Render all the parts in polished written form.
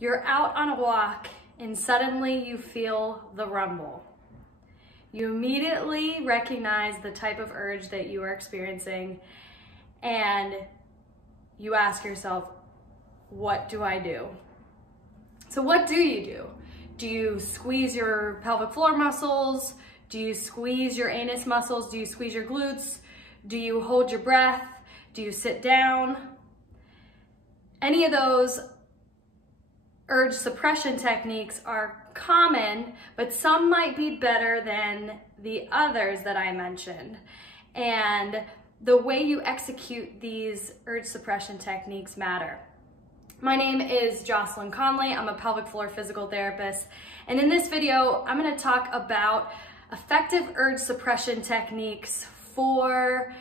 You're out on a walk and suddenly you feel the rumble. You immediately recognize the type of urge that you are experiencing and you ask yourself, what do I do? So what do you do? Do you squeeze your pelvic floor muscles? Do you squeeze your anus muscles? Do you squeeze your glutes? Do you hold your breath? Do you sit down? Any of those urge suppression techniques are common, but some might be better than the others that I mentioned. And the way you execute these urge suppression techniques matter. My name is Jocelyn. I'm a pelvic floor physical therapist. And in this video, I'm going to talk about effective urge suppression techniques for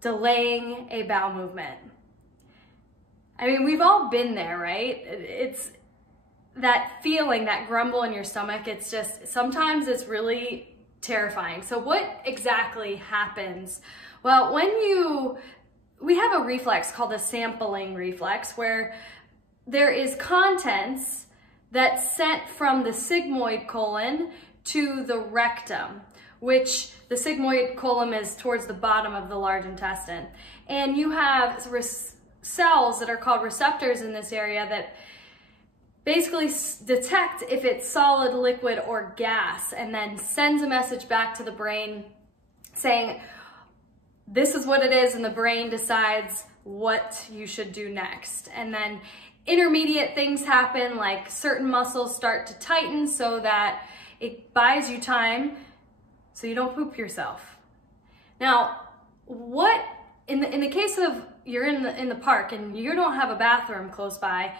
delaying a bowel movement. I mean, we've all been there, right? It's that feeling, that grumble in your stomach. It's just, sometimes it's really terrifying. So what exactly happens? Well, we have a reflex called the sampling reflex, where there is contents that's sent from the sigmoid colon to the rectum, which the sigmoid colon is towards the bottom of the large intestine. And you have cells that are called receptors in this area that basically detect if it's solid, liquid, or gas, and then sends a message back to the brain saying, this is what it is, and the brain decides what you should do next. And then intermediate things happen, like certain muscles start to tighten so that it buys you time so you don't poop yourself. Now, what in the case of you're in the park and you don't have a bathroom close by,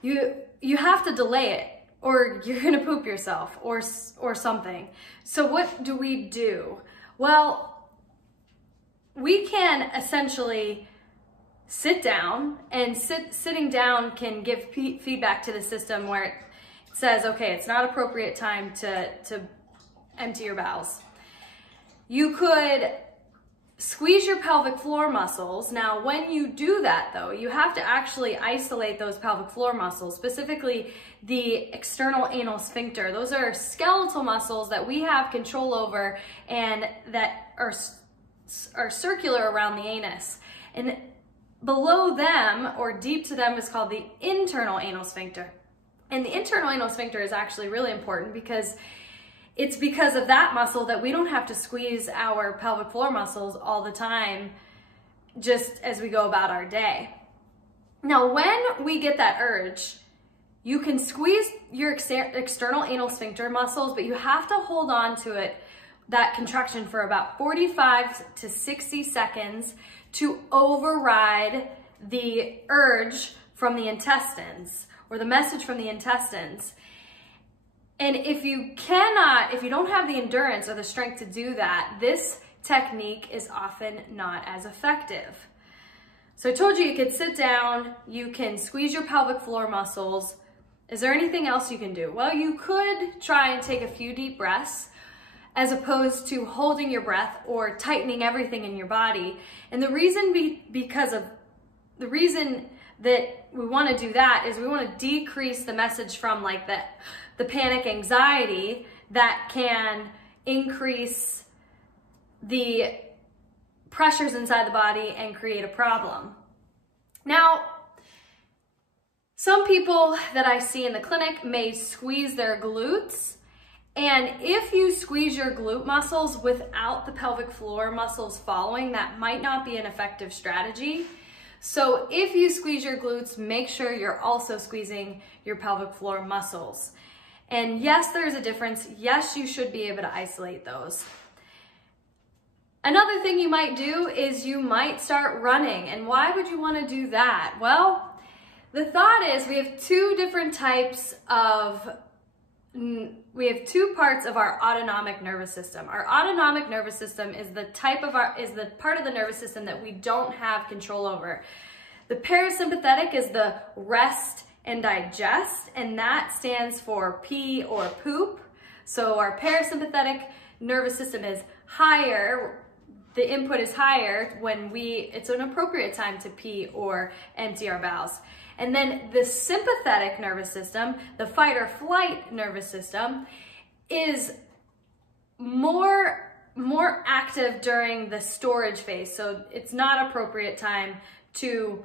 you have to delay it, or you're gonna poop yourself or something. So what do we do? Well, we can essentially sit down, and sitting down can give feedback to the system where it says, okay, it's not appropriate time to empty your bowels. You could squeeze your pelvic floor muscles. Now, when you do that though, you have to actually isolate those pelvic floor muscles, specifically the external anal sphincter. Those are skeletal muscles that we have control over and that are circular around the anus. And below them, or deep to them, is called the internal anal sphincter. And the internal anal sphincter is actually really important because it's because of that muscle that we don't have to squeeze our pelvic floor muscles all the time just as we go about our day. Now, when we get that urge, you can squeeze your external anal sphincter muscles, but you have to hold on to it, that contraction, for about 45 to 60 seconds to override the urge from the intestines, or the message from the intestines. And if you don't have the endurance or the strength to do that, this technique is often not as effective. So I told you could sit down, you can squeeze your pelvic floor muscles. Is there anything else you can do? Well, you could try and take a few deep breaths as opposed to holding your breath or tightening everything in your body. And the reason that we want to do that is we want to decrease the message from like the panic anxiety that can increase the pressures inside the body and create a problem. Now, some people that I see in the clinic may squeeze their glutes, and if you squeeze your glute muscles without the pelvic floor muscles following, that might not be an effective strategy. So if you squeeze your glutes, make sure you're also squeezing your pelvic floor muscles. And yes, there's a difference. Yes, you should be able to isolate those. Another thing you might do is you might start running. And why would you want to do that? Well, the thought is we have two parts of our autonomic nervous system. Our autonomic nervous system is the part of the nervous system that we don't have control over. The parasympathetic is the rest and digest, and that stands for pee or poop. So our parasympathetic nervous system is higher, the input is higher when it's an appropriate time to pee or empty our bowels. And then the sympathetic nervous system, the fight or flight nervous system, is more active during the storage phase. So it's not appropriate time to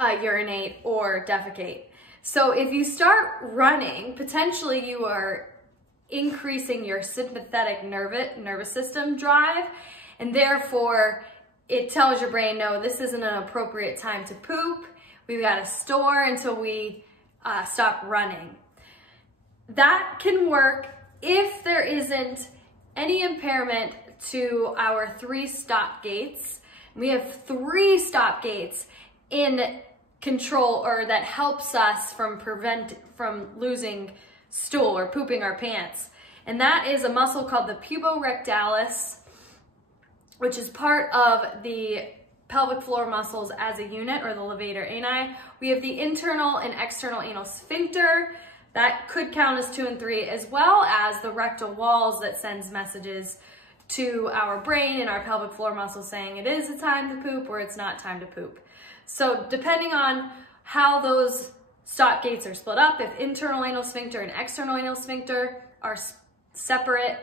urinate or defecate. So if you start running, potentially you are increasing your sympathetic nervous system drive, and therefore it tells your brain, no, this isn't an appropriate time to poop. We've got to store until we stop running. That can work if there isn't any impairment to our 3 stop gates. We have 3 stop gates in control, or that helps us from losing stool or pooping our pants. And that is a muscle called the puborectalis, which is part of the pelvic floor muscles as a unit, or the levator ani. We have the internal and external anal sphincter. That could count as 2 and 3, as well as the rectal walls that sends messages to our brain and our pelvic floor muscles saying it is a time to poop or it's not time to poop. So depending on how those stop gates are split up, if internal anal sphincter and external anal sphincter are separate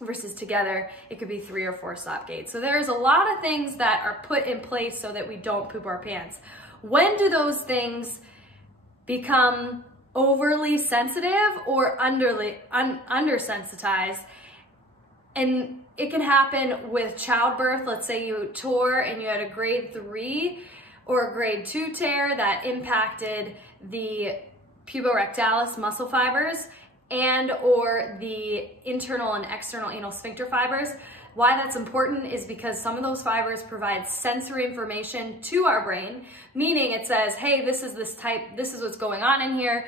versus together, it could be 3 or 4 stop gates. So there's a lot of things that are put in place so that we don't poop our pants. When do those things become overly sensitive or undersensitized? And it can happen with childbirth. Let's say you tore and you had a grade 3 or a grade 2 tear that impacted the puborectalis muscle fibers and or the internal and external anal sphincter fibers. Why that's important is because some of those fibers provide sensory information to our brain, meaning it says, hey, this is what's going on in here.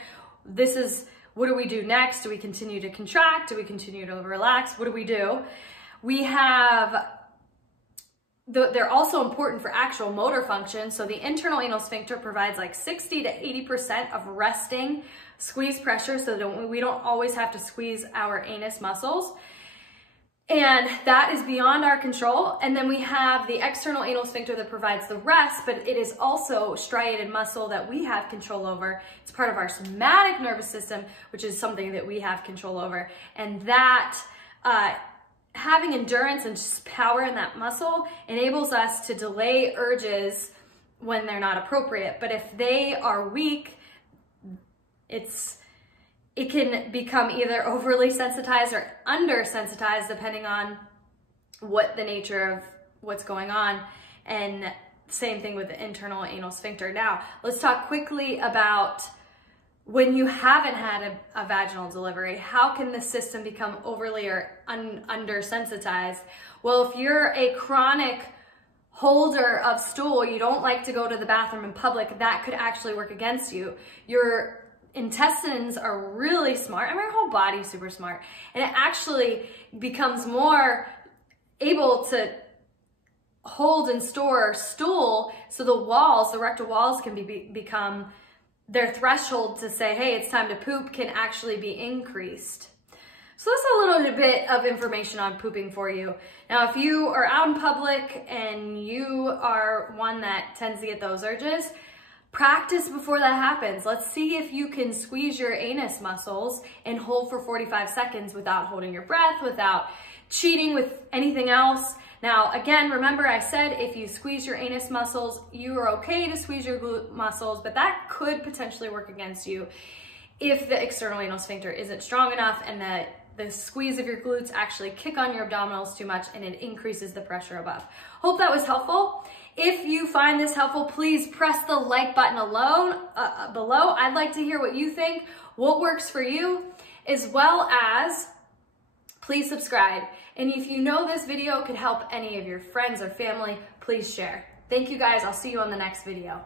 What do we do next? Do we continue to contract? Do we continue to relax? What do we do? They're also important for actual motor function. So the internal anal sphincter provides like 60 to 80% of resting squeeze pressure, so that we don't always have to squeeze our anus muscles. And that is beyond our control. And then we have the external anal sphincter that provides the rest, but it is also striated muscle that we have control over. It's part of our somatic nervous system, which is something that we have control over. And that having endurance and just power in that muscle enables us to delay urges when they're not appropriate. But if they are weak, it can become either overly sensitized or undersensitized depending on what the nature of what's going on. And same thing with the internal anal sphincter. Now, let's talk quickly about when you haven't had a vaginal delivery. How can the system become overly or undersensitized? Well, if you're a chronic holder of stool, you don't like to go to the bathroom in public, that could actually work against you. Your intestines are really smart. I mean, your whole body's super smart. And it actually becomes more able to hold and store stool, so the walls, the rectal walls, can become their threshold to say, hey, it's time to poop, can actually be increased. So that's a little bit of information on pooping for you. Now, if you are out in public and you are one that tends to get those urges, practice before that happens. Let's see if you can squeeze your anus muscles and hold for 45 seconds without holding your breath, without cheating with anything else. Now, again, remember I said if you squeeze your anus muscles, you are okay to squeeze your glute muscles, but that could potentially work against you if the external anal sphincter isn't strong enough and the squeeze of your glutes actually kick on your abdominals too much and it increases the pressure above. Hope that was helpful. If you find this helpful, please press the like button below. I'd like to hear what you think, what works for you, as well as please subscribe. And if you know this video could help any of your friends or family, please share. Thank you guys. I'll see you on the next video.